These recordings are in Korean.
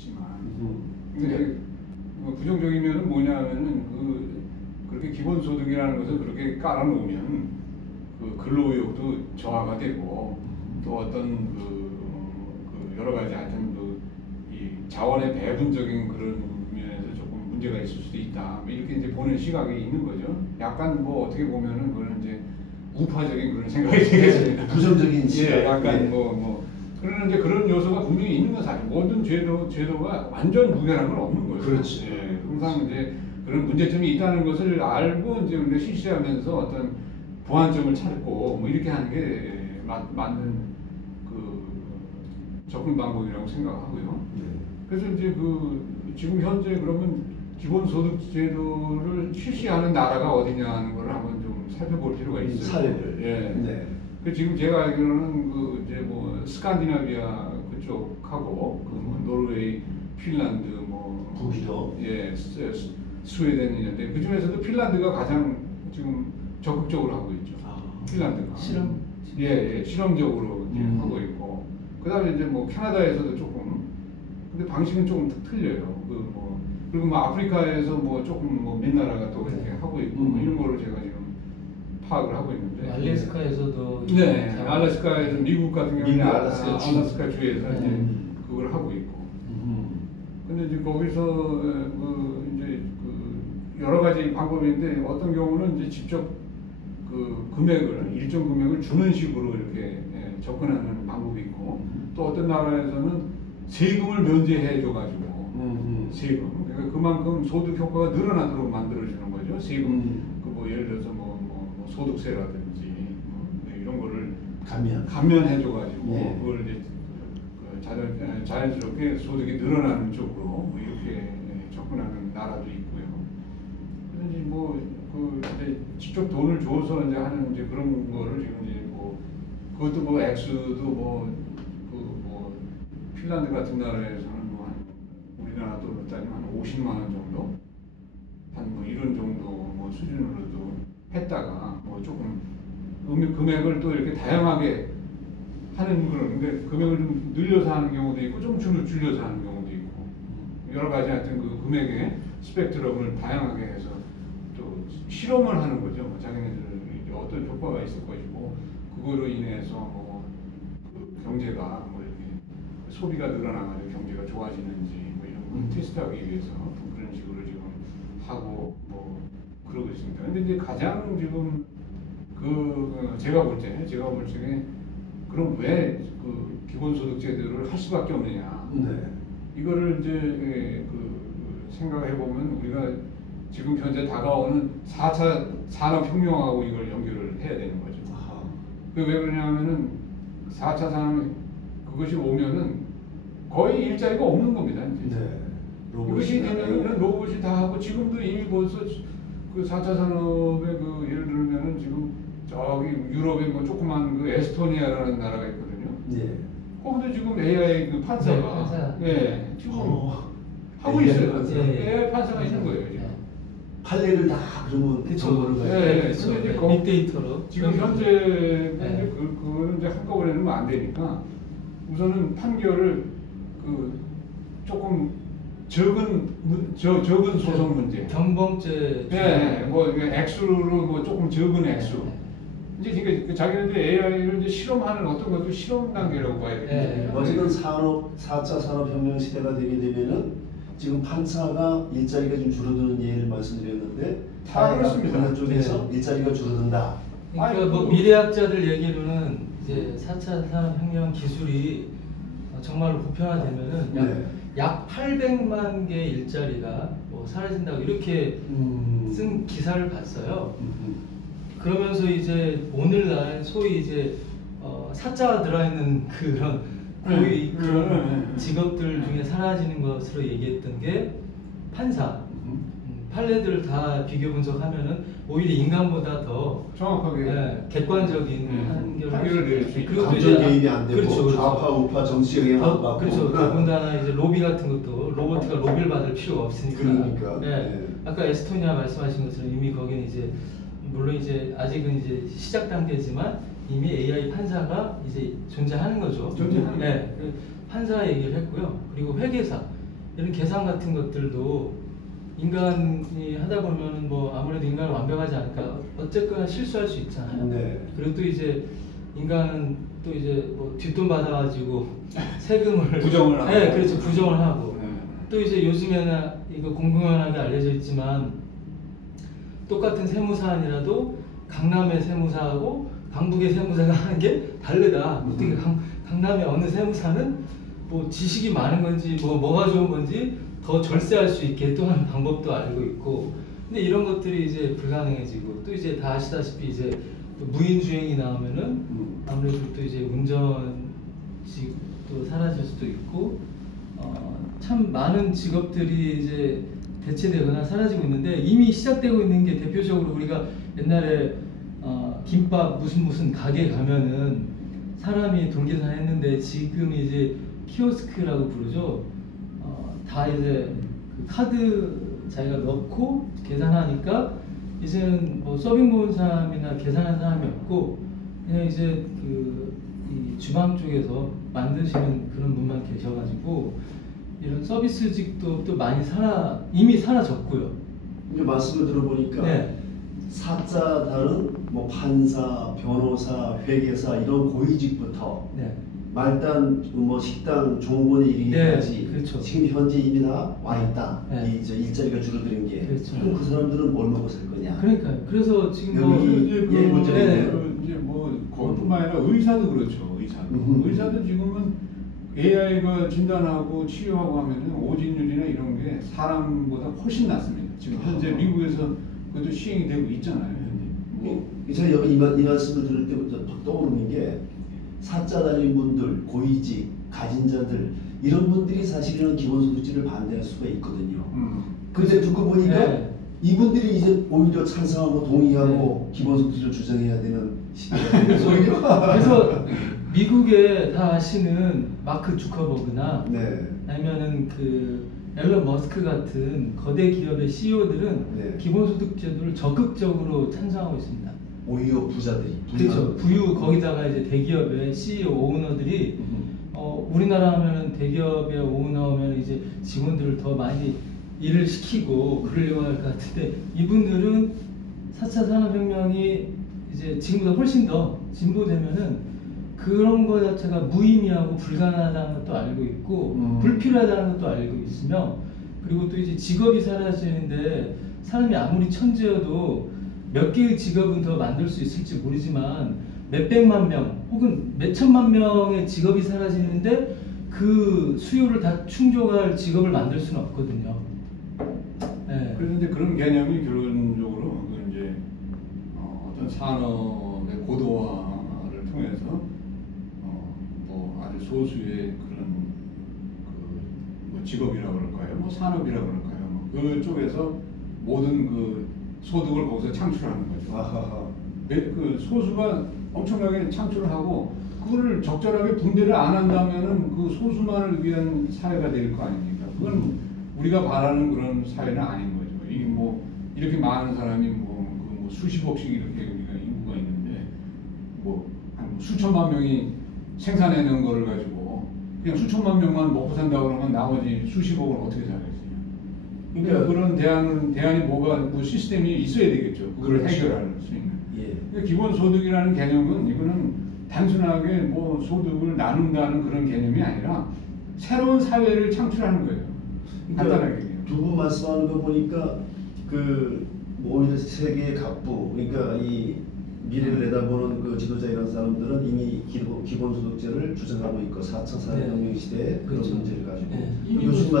있지만 근데 부정적인 면은 뭐냐면은 그렇게 기본소득이라는 것을 그렇게 깔아놓으면 그 근로의욕도 저하가 되고 또 어떤 여러 가지 하여튼 이 자원의 배분적인 그런 면에서 조금 문제가 있을 수도 있다. 이렇게 이제 보는 시각이 있는 거죠. 약간 뭐 어떻게 보면은 그런 이제 우파적인 그런 생각이 되겠습니다. 부정적인 시각. 예, 약간 그러는데 그런 요소가 분명히 있는 건 사실 모든 제도가 완전 무결한 건 없는 거예요. 그렇지. 예, 항상 이제 그런 문제점이 있다는 것을 알고 이제 우리가 실시하면서 어떤 보완점을 찾고 뭐 이렇게 하는 게 맞는 그 접근 방법이라고 생각하고요. 그래서 이제 지금 현재 그러면 기본소득 제도를 실시하는 나라가 어디냐는 걸 한번 좀 살펴볼 필요가 있어요. 사례를. 예. 네. 지금 제가 알기로는 이제 뭐 스칸디나비아 그쪽하고 뭐 노르웨이, 핀란드, 뭐 북유럽, 예, 스웨덴이 있는데 그 중에서도 핀란드가 가장 지금 적극적으로 하고 있죠. 핀란드가 실험적으로 이제 하고 있고 그다음에 이제 뭐 캐나다에서도 조금 근데 방식은 조금 틀려요. 그리고 뭐 아프리카에서 뭐 조금 몇 나라가 또 이렇게 하고 있고 뭐 이런 거를 제가 지금 파악을 하고 있는데 알래스카에서도 네, 알래스카에서 미국 같은 경우는 미국, 알래스카 주에서 이제 그걸 하고 있고 근데 이제 거기서 이제 여러 가지 방법인데 어떤 경우는 이제 직접 일정 금액을 주는 식으로 이렇게 접근하는 방법이 있고 또 어떤 나라에서는 세금을 면제해 줘가지고 세금 그러니까 그만큼 소득 효과가 늘어나도록 만들어주는 거죠. 세금 예를 들어서 소득세라든지 이런 거를 감면해 줘가지고 그걸 이제 자연스럽게 소득이 늘어나는 쪽으로 이렇게 접근하는 나라도 있고요. 그래서 이제 직접 돈을 줘서 이제 하는 이제 그런 거를 지금 이제 그것도 액수도 핀란드 같은 나라에서는 우리나라 돈으로 따지면 한 50만 원 정도 이런 정도 수준으로도 했다가 조금 금액을 또 이렇게 다양하게 하는 그런데 금액을 좀 늘려서 하는 경우도 있고 좀 줄여서 하는 경우도 있고 여러 가지 하여튼 그 금액의 스펙트럼을 다양하게 해서 또 실험을 하는 거죠. 자기네들 어떤 효과가 있을 것이고 그거로 인해서 경제가 이렇게 소비가 늘어나가지고 경제가 좋아지는지 이런 걸 테스트하기 위해서 그런 식으로 지금 하고 그러고 있습니다. 근데 이제 가장 지금 제가 볼 적에 그럼 왜 기본소득 제도를 할 수밖에 없느냐? 이거를 이제 생각해 보면 우리가 지금 현재 다가오는 4차 산업혁명하고 이걸 연결을 해야 되는 거죠. 왜 그러냐면은 4차 산업 그것이 오면은 거의 일자리가 없는 겁니다. 이제. 이것이 되면은 로봇이 다 하고 지금도 이미 벌써 4차 산업의 예를 들면은 지금 저기 유럽의 조그만 에스토니아라는 나라가 있거든요. 거기도 지금 AI 판사가 지금 하고 있어요. AI 판사가 있는 거예요. 지금. 판례를 다 그러면 정보를 가지고 빅데이터로 지금 현재 그거는 이제 한꺼번에 넣으면 안 되니까 우선은 판결을 조금 적은 소송 문제. 경범죄. 액수로 조금 적은 액수. 이제 그러니까 자기네들 AI를 이제 실험하는 어떤 것도 실험 단계라고 봐야 되겠죠. 어쨌든 4차 산업혁명 시대가 되게 되면은 지금 판사가 일자리가 좀 줄어드는 예를 말씀드렸는데 다 그렇습니다. 쪽에서 일자리가 줄어든다. 그러니까 미래학자들 얘기로는 이제 4차 산업혁명 기술이 정말로 보편화되면은 약 800만 개 일자리가 사라진다고 이렇게 쓴 기사를 봤어요. 그러면서 이제 오늘날 소위 이제 사자가 들어있는 그런 그런 직업들 중에 사라지는 것으로 얘기했던 게 판사. 판례들을 다 비교 분석하면은 오히려 인간보다 더 정확하게 객관적인 판결을 내릴 수 있고 감정 개입이 안 되고 그렇죠. 좌파 우파 정치 영향 안 받고 그렇죠. 더군다나 이제 로비 같은 것도 로봇가 로비를 받을 필요가 없으니까. 그러니까. 아까 에스토니아 말씀하신 것처럼 이미 거기는 이제 물론 이제 아직은 이제 시작 단계지만 이미 AI 판사가 이제 존재하는 거죠. 존재하는 판사 얘기를 했고요. 그리고 회계사. 이런 계산 같은 것들도 인간이 하다 보면 뭐 아무래도 인간은 완벽하지 않으니까 어쨌거나 실수할 수 있잖아요. 네. 그리고 또 이제 인간은 또 이제 뭐 뒷돈 받아가지고 세금을 부정을 하고. 네, 그렇죠. 부정을 하고. 네. 또 이제 요즘에는 이거 공공연하게 알려져 있지만 똑같은 세무사안이라도 강남의 세무사하고 강북의 세무사가 하는 게 다르다. 어떻게 강남의 어느 세무사는 뭐 지식이 많은 건지 뭐가 좋은 건지 더 절세할 수 있게 또 하는 방법도 알고 있고. 근데 이런 것들이 이제 불가능해지고 또 이제 다 아시다시피 이제 또 무인 주행이 나오면은 아무래도 또 이제 운전직도 사라질 수도 있고 참 많은 직업들이 이제 대체되거나 사라지고 있는데 이미 시작되고 있는 게 대표적으로 우리가 옛날에 김밥 무슨 가게 가면은 사람이 돌계산 했는데 지금 이제 키오스크라고 부르죠. 다 이제 그 카드 자기가 넣고 계산하니까 이제는 뭐 서빙 본 사람이나 계산한 사람이 없고 그냥 이제 이 주방 쪽에서 만드시는 그런 분만 계셔가지고 이런 서비스직도 또 많이 이미 사라졌고요. 이제 말씀을 들어보니까 네. 사자 다른 뭐 판사, 변호사, 회계사 이런 고위직부터 네. 말단 뭐 식당 종업원에 이르기까지 네, 그렇죠. 지금 현재 이미 다 와 있다. 네. 이 일자리가 줄어드는 게. 그렇죠. 그럼 그 사람들은 뭘 먹고 살 거냐? 그러니까요. 그래서 지금 뭐 여기 이제 예, 문제가 네. 있네요. 이제 뭐 그것뿐만 아니라 의사도 그렇죠. 의사도. 음흠. 의사도 지금은 AI가 진단하고 치료하고 하면은 오진율이나 이런 게 사람보다 훨씬 낫습니다. 지금 현재 미국에서 그것도 시행이 되고 있잖아요. 현재. 뭐 제가 여기 이 말씀을 들을 때부터 더 떠오르는 게 사자 달린 분들, 고위직, 가진 자들 이런 분들이 사실은 기본소득제를 반대할 수가 있거든요. 근데 듣고 보니까 네. 이분들이 이제 오히려 찬성하고 동의하고 기본소득제를 주장해야 되는 시대가 되는 그래서 미국에 다 아시는 마크 주커버그나 네. 아니면은 그 앨런 머스크 같은 거대 기업의 CEO들은 네. 기본소득제도를 적극적으로 찬성하고 있습니다. 오히려 부자들이 그렇죠. 부유 거기다가 이제 대기업의 CEO 오너들이 우리나라 하면은 대기업의 오너면 이제 직원들을 더 많이 일을 시키고 그러려고 할 것 같은데 이분들은 4차 산업혁명이 이제 지금보다 훨씬 더 진보되면은 그런 거 자체가 무의미하고 불가능하다는 것도 알고 있고 불필요하다는 것도 알고 있으며 그리고 또 이제 직업이 사라지는데 사람이 아무리 천재여도 몇 개의 직업은 더 만들 수 있을지 모르지만 몇백만 명 혹은 몇천만 명의 직업이 사라지는데 그 수요를 다 충족할 직업을 만들 수는 없거든요. 네. 그래서 이제 그런 개념이 결론적으로 이제 어떤 산업의 고도화를 통해서 뭐 아주 소수의 그런 뭐 직업이라고 그럴까요? 뭐 산업이라고 그럴까요? 뭐 그쪽에서 모든 그 소득을 거기서 창출하는 거죠. 아하하. 그 소수가 엄청나게 창출을 하고 그거를 적절하게 분배를 안 한다면은 그 소수만을 위한 사회가 될 거 아닙니까? 그건 우리가 바라는 그런 사회는 아닌 거죠. 이게 뭐 이렇게 많은 사람이 뭐 수십억씩 이렇게 우리가 인구가 있는데 뭐 한 수천만 명이 생산해낸 거를 가지고 그냥 수천만 명만 먹고 산다 그러면 나머지 수십억을 어떻게 살겠어요? 그러니까 그런 대안이 뭐 시스템이 있어야 되겠죠. 그걸 그렇죠. 해결할 수 있는. 예. 그러니까 기본소득이라는 개념은 이거는 단순하게 뭐 소득을 나눈다는 그런 개념이 아니라 새로운 사회를 창출하는 거예요. 간단하게. 두 분 말씀하는 거 보니까 뭐 오히려 세계의 갑부, 그러니까 이 미래를 내다보는 그 지도자 이런 사람들은 이미 기본소득제를 주장하고 있고 4차 산업혁명 시대에 그런 그렇죠. 문제를 가지고 네. 교수님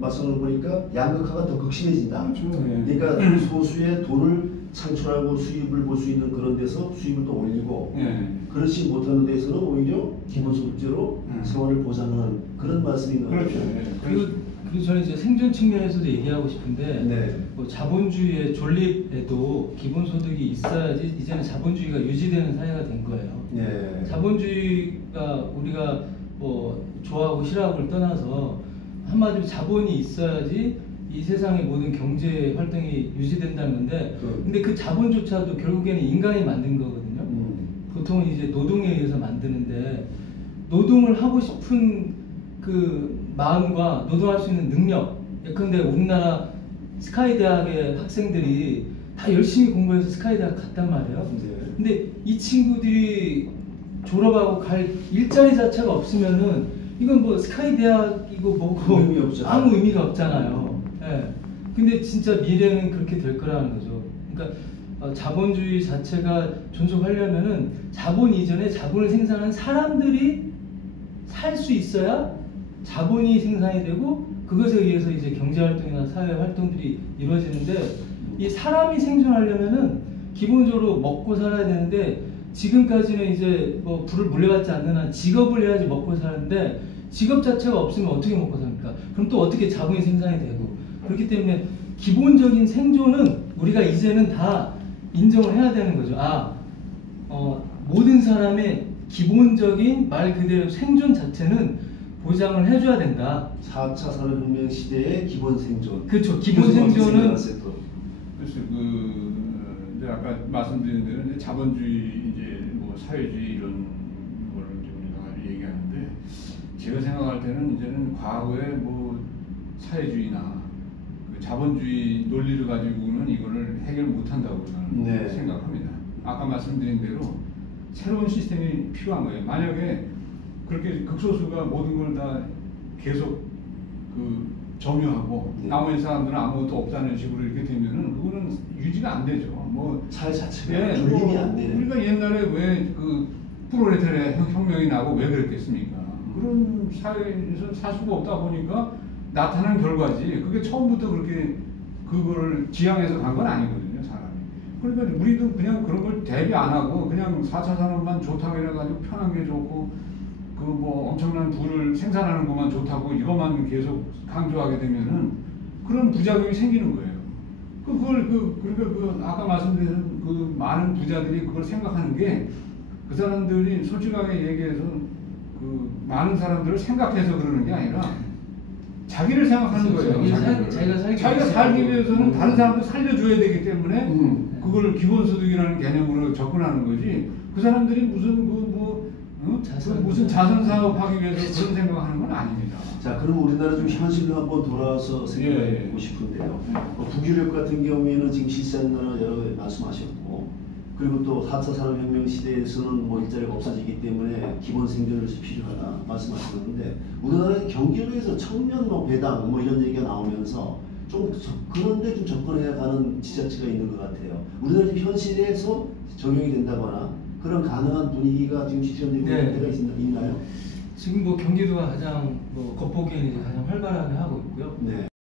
말씀을 보니까 양극화가 더 극심해진다. 그렇죠. 네. 그러니까 소수의 돈을 창출하고 수입을 볼 수 있는 그런 데서 수입을 또 올리고 네. 그렇지 못하는 데서는 오히려 기본소득제로 생활을 보장하는 그런 말씀인 것 그렇죠. 같아요. 네. 그리고 저는 이제 생존 측면에서도 얘기하고 싶은데 네. 뭐 자본주의의 존립에도 기본소득이 있어야지 이제는 자본주의가 유지되는 사회가 된 거예요. 네. 자본주의가 우리가 뭐 좋아하고 싫어하고를 떠나서 한마디로 자본이 있어야지 이 세상의 모든 경제 활동이 유지된다는 건데 근데 그 자본조차도 결국에는 인간이 만든 거거든요. 보통은 이제 노동에 의해서 만드는데 노동을 하고 싶은 그 마음과 노동할 수 있는 능력. 예컨대 우리나라 스카이 대학의 학생들이 다 열심히 공부해서 스카이 대학 갔단 말이에요. 네. 근데 이 친구들이 졸업하고 갈 일자리 자체가 없으면은 이건 뭐 스카이 대학이고 뭐고 의미 없잖아요. 아무 의미가 없잖아요. 예. 근데 진짜 미래는 그렇게 될 거라는 거죠. 그러니까 자본주의 자체가 존속하려면은 자본 이전에 자본을 생산한 사람들이 살 수 있어야 자본이 생산이 되고 그것에 의해서 이제 경제활동이나 사회활동들이 이루어지는데 이 사람이 생존하려면은 기본적으로 먹고 살아야 되는데 지금까지는 이제 뭐 부를 물려받지 않는 한 직업을 해야지 먹고 사는데 직업 자체가 없으면 어떻게 먹고 삽니까? 그럼 또 어떻게 자본이 생산이 되고 그렇기 때문에 기본적인 생존은 우리가 이제는 다 인정을 해야 되는 거죠. 모든 사람의 기본적인 말 그대로 생존 자체는 보장을 해줘야 된다. 4차 산업혁명 시대의 기본 생존. 그렇죠. 기본 생존은 그래서 이제 아까 말씀드린 대로 이제 자본주의 이제 뭐 사회주의 이런 걸 이제 우리가 얘기하는데 제가 생각할 때는 이제는 과거의 뭐 사회주의나 그 자본주의 논리를 가지고는 이거를 해결 못한다고 저는 네. 생각합니다. 아까 말씀드린 대로 새로운 시스템이 필요한 거예요. 만약에 그렇게 극소수가 모든 걸 다 계속 그 점유하고 네. 나머지 사람들은 아무것도 없다는 식으로 이렇게 되면은 그거는 유지가 안 되죠. 뭐 사회 자체가 예, 존립이 안 되네. 우리가 옛날에 왜 그 프롤레타리아 혁명이 나고 왜 그랬겠습니까? 그런 사회에서 살 수가 없다 보니까 나타난 결과지. 그게 처음부터 그렇게 그거를 지향해서 간 건 아니거든요, 사람이. 그러니까 우리도 그냥 그런 걸 대비 안 하고 그냥 4차 산업만 좋다고 해가지고 편한 게 좋고 그 뭐 엄청난 부를 생산하는 것만 좋다고 이것만 계속 강조하게 되면은 그런 부작용이 생기는 거예요. 그러니까 아까 말씀드린 그 많은 부자들이 그걸 생각하는 게 그 사람들이 솔직하게 얘기해서 그 많은 사람들을 생각해서 그러는 게 아니라 자기를 생각하는 그렇죠. 거예요. 자기가 살기 위해서는 다른 사람도 살려줘야 되기 때문에 그걸 기본소득이라는 개념으로 접근하는 거지. 그 사람들이 무슨 무슨 자선 사업하기 위해서 그런 생각하는 건 아닙니다. 자, 그럼 우리나라 좀 현실로 한번 돌아와서 생각해 보고 싶은데요. 북유럽 같은 경우에는 지금 실세한 나라 여러 개 말씀하셨고, 그리고 또 4차 산업혁명 시대에서는 뭐 일자리가 없어지기 때문에 기본 생존을 필요하다 말씀하셨는데, 우리나라의 경기도에서 청년 뭐 배당 뭐 이런 얘기가 나오면서 좀 그런데 좀 접근해 가는 지자체가 있는 것 같아요. 우리나라 지금 현실에서 적용이 된다거나 그런 가능한 분위기가 지금 실현되고 있는 데가 있나요? 지금 뭐 경기도가 가장 겉보기에는 가장 활발하게 하고 있고요. 네.